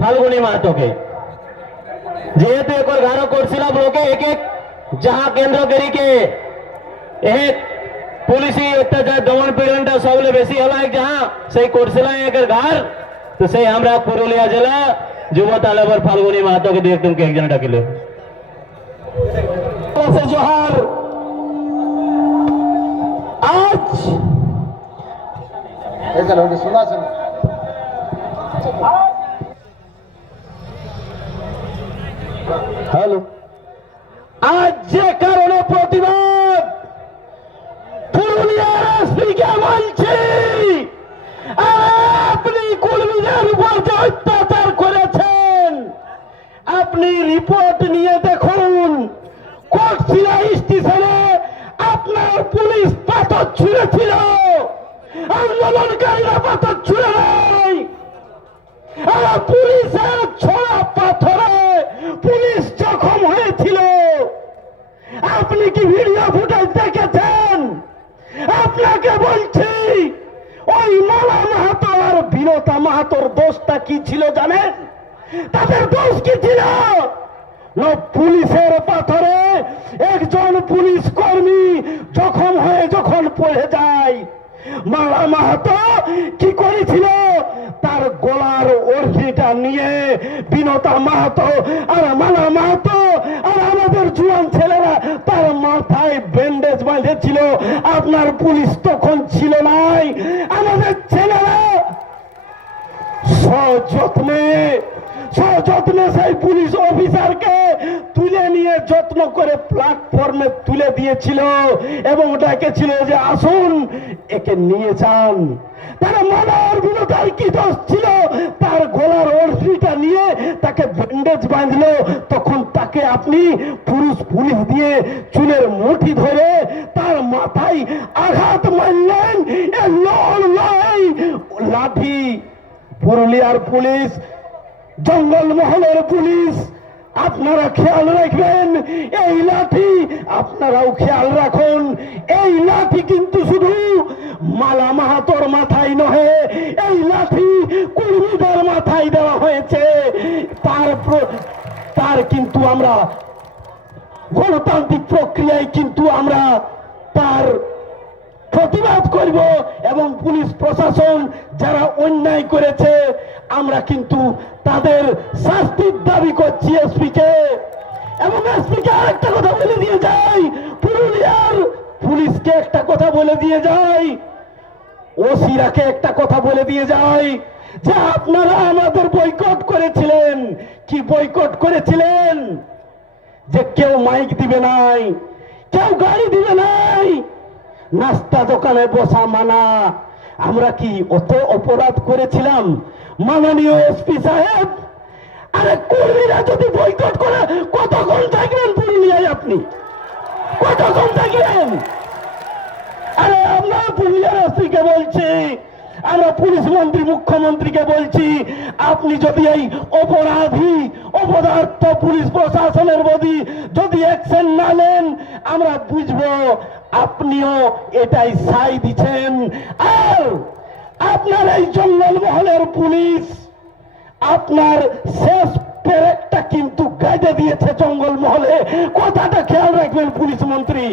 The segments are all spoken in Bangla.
ফাল্গুনি মাহাতোকে যেহেতু একর ঘাড় করছিলাম লোকে এক এক যাহা কেন্দ্র করিকে এক পুলিশি অত্যাচার দমন পীড়নটা সবলে বেশি হলো এক যাহা সেই করছিলাম একের ঘর তো সেই আমরা পুরুলিয়া জেলা যুব তালেবর ফাল্গুনি মাহাতোকে দিয়ে একদম একজন ডাকিল জোহার আজ এখানে ওটা শোনা আছে না হ্যালো। আজ যে কারণে প্রতিবাদ পুরুলিয়ার এসপিকে বলছি, আপনি কর্মীদের উপর যে অত্যাচার করেছেন, আপনি রিপোর্ট নিয়ে দেখুন কোটশিলা স্টেশনে আপনার পুলিশ পাথর ছুঁড়েছিল, আন্দোলনকারীরা পাথর ছুঁড়ে নেয় আর পুলিশের ছোড়া পাথরে পুলিশ জখম হয়েছিল আপনি কি ভিডিও ফুটেজ দেখেছেন? আপনাকে বলছি, ওই মালা মাহাতো আর বিনতা মাহাতোর দোষটা কি ছিল জানেন? তাদের দোষ কি ছিল? পুলিশের পাথরে একজন পুলিশ কর্মী জখম হয়ে যখন পড়ে যায়, মালা মাহাতো কি করেছিল? তার গলার অর্ধিটা নিয়ে বিনতা মাহাতো আর মালা মাহাতো আর আমাদের জুয়ান ছেলেরা, তার মাথায় ব্যান্ডেজ বাঁধেছিল, আপনার পুলিশ তখন ছিল নাই। আমাদের ছেলেরা সযত্নে সযত্নে সেই পুলিশ অফিসারকে তুলে নিয়ে যত্ন করে প্ল্যাটফর্মে তুলে দিয়েছিল এবং ডেকেছিল যে, আসুন, একে নিয়ে যান। তারা মানার বিরোধার কি দোষ ছিল? তার গলার অর্থিটা নিয়ে তাকে ব্যান্ডেজ বাঁধলো, তখন তাকে আপনি পুরুষ পুলিশ দিয়ে চুলের মুঠি ধরে তার মাথায় আঘাত মারলেন। লাঠি, পুরুলিয়ার পুলিশ জঙ্গল মহলের পুলিশ, আপনারা খেয়াল রাখবেন, এই লাঠি আপনারাও খেয়াল রাখুন। এই লাঠি কিন্তু শুধু মালা মাহাতোর মাথায় নহে, এই লাঠি কর্মীদের মাথায় দেওয়া হয়েছে। তার তার কিন্তু আমরা গণতান্ত্রিক প্রক্রিয়ায় কিন্তু আমরা তার প্রতিবাদ করব এবং পুলিশ প্রশাসন যারা অন্যায় করেছে, আমরা কিন্তু তাদের শাস্তির দাবি করছি এসপি কে এবং এসপি কে আরেকটা কথা বলে দিয়ে যাই, পুরুলিয়ার পুলিশকে একটা কথা বলে দিয়ে যাই। ওসিরাকে একটা কথা বলে দিয়ে যাই যে আপনারা আমাদের বয়কট করেছিলেন। কি বয়কট করেছিলেন? যে কেউ মাইক দিবে নাই, কেউ গাড়ি দিবে নাই। নাস্তা দোকানে বসা মানা। আমরা কি অত অপরাধ করেছিলাম? মাননীয় এসপি সাহেব, আরে কর্মীরা যদি বয়কট করে, কতক্ষণ থাকবেন পুরুলিয়ায় আপনি? কতক্ষণ থাকবেন? আরে আমরা পুরুলিয়ার এসপিকে বলছি। আমরা পুলিশ মন্ত্রী, মুখ্যমন্ত্রীকে বলছি, আপনি যদি এই অপরাধী, অপদার্থ পুলিশ প্রশাসনের প্রতি যদি অ্যাকশন না নেন, আমরা বুঝব আপনিও এটাই সাই দিচ্ছেন। আর আপনার এই জঙ্গল মহলের পুলিশ আপনার শেষ পেরেকটা কিন্তু গাইডে দিয়েছে জঙ্গল মহলে কথাটা খেয়াল রাখবেন পুলিশ মন্ত্রী।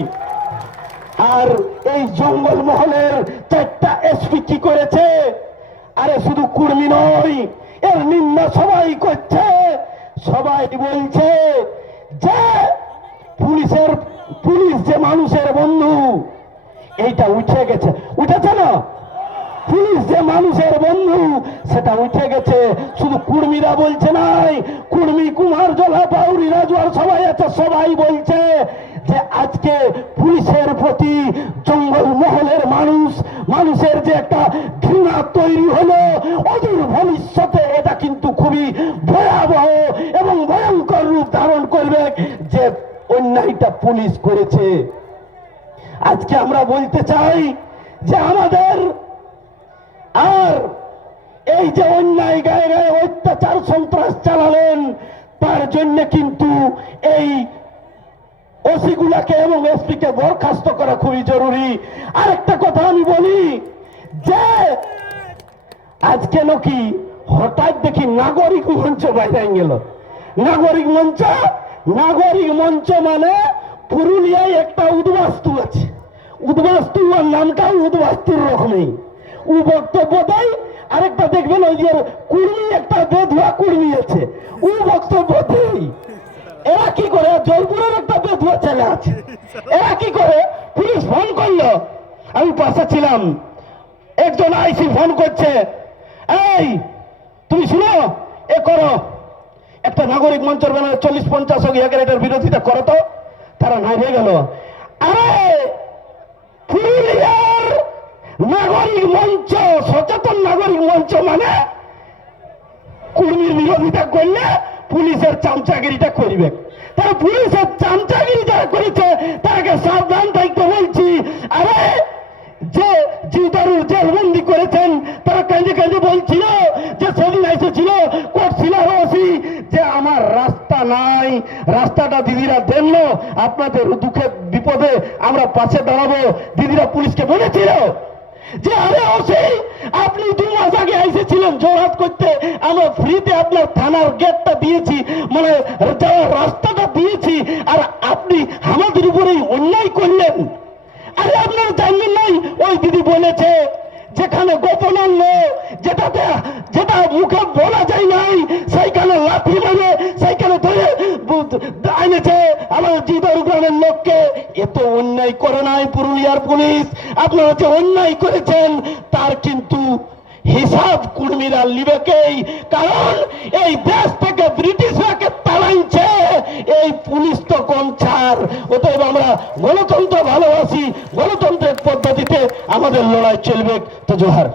আর এই জঙ্গল মহলের চারটা এসপি কি করেছে? আরে শুধু কুর্মি নয়, এর নিন্দা সবাই করছে। সবাই বলছে যে পুলিশের, পুলিশ যে মানুষের বন্ধু, এইটা উঠে গেছে। উঠেছে না? পুলিশ যে মানুষের বন্ধু, সেটা উঠে গেছে। শুধু কুর্মীরা বলছে নাই, কুর্মী, কুমার, জলা পাউরি রাজুয়ার সবাই আছে, সবাই বলছে যে আজকে পুলিশের প্রতি জঙ্গল মহলের মানুষ, মানুষের যে একটা ঘৃণা তৈরি হলো, অদূর ভবিষ্যতে এটা কিন্তু খুবই ভয়াবহ এবং ভয়ঙ্কর রূপ ধারণ করবে যে অন্যায়টা পুলিশ করেছে। আজকে আমরা বলতে চাই যে আমাদের আর এই যে অন্যায় গায়ে গায়ে অত্যাচার সন্ত্রাস চালালেন, তার জন্য কিন্তু এই ওসিগুলাকে এবং এসপিকে বরখাস্ত করা খুবই জরুরি। আরেকটা কথা আমি বলি যে, আজকে নাকি হঠাৎ দেখি নাগরিক মঞ্চ বাইরে গেল। নাগরিক মঞ্চ নাগরিক মঞ্চ মানে পুরুলিয়ায় একটা উদ্বাস্তু আছে। উদ্বাস্তু আর নামটাও উদ্বাস্তুর রকমই। ও বক্তব্য দেয়, আরেকটা দেখবেন ওই যে কুর্মি, একটা বেধুয়া কুর্মি আছে। ও বক্তব্য দেয়। এরা কি করে? জয়পুরের একটা বেধুয়া ছেলে আছে। এরা কি করে? পুলিশ ফোন করল। আমি পাশে ছিলাম। একজন আইসি ফোন করছে। এই, তুমি শুনো? এ করো। একটা নাগরিক মঞ্চের বেলা চল্লিশ পঞ্চাশ হোক এগারোটার বিরোধিতা করো তো। তারা নাই হয়ে গেল। আরে পুরুলিয়ার নাগরিক মঞ্চ, সচেতন নাগরিক মঞ্চ মানে কুর্মীর বিরোধিতা করলে পুলিশের চামচাগিরিটা করবে। তারা পুলিশের চামচাগিরি যারা করেছে তাকে সাবধান থাকতে বলছি। আরে, যে জিউদারুর জেলবন্দি করেছেন, তারা কাঁদে কাঁদে বলছিল যে সেদিন এসেছিল, কোর্ট ছিল ওসি যে আমার রাস্তা নাই, রাস্তাটা দিদিরা দেন আপনাদের দুঃখে বিপদে আমরা পাশে দাঁড়াবো, দিদিরা পুলিশকে বলেছিল। যে আরে ওসি আপনি দু মাস আগে এসেছিলেন জোরহাট করতে। আমরা ফ্রিতে আপনার থানার গেটটা দিয়েছি মানে যাওয়ার রাস্তাটা দিয়েছি, আর আপনি আমাদের উপরেই অন্যায় করলেন। আরে আপনার জানবেন নাই, ওই দিদি বলেছে, যেখানে গোপনাঙ্গ, যেটাতে, যেটা মুখে বলা যায় নাই, সেইখানে লাথি মারে, সেইখানে ধরে বু- অন্যায় করে নাই পুরুলিয়ার পুলিশ। আপনারা যে অন্যায় করেছেন, তার কিন্তু হিসাব কুর্মীরা লিবেকেই। কারণ এই দেশ থেকে ব্রিটিশরাকে তালাইছে এই পুলিশ তো কম ছাড় অতএব আমরা গণতন্ত্র ভালোবাসি, গণতন্ত্রের পদ্ধতিতে আমাদের লড়াই চলবে। তো জোহার।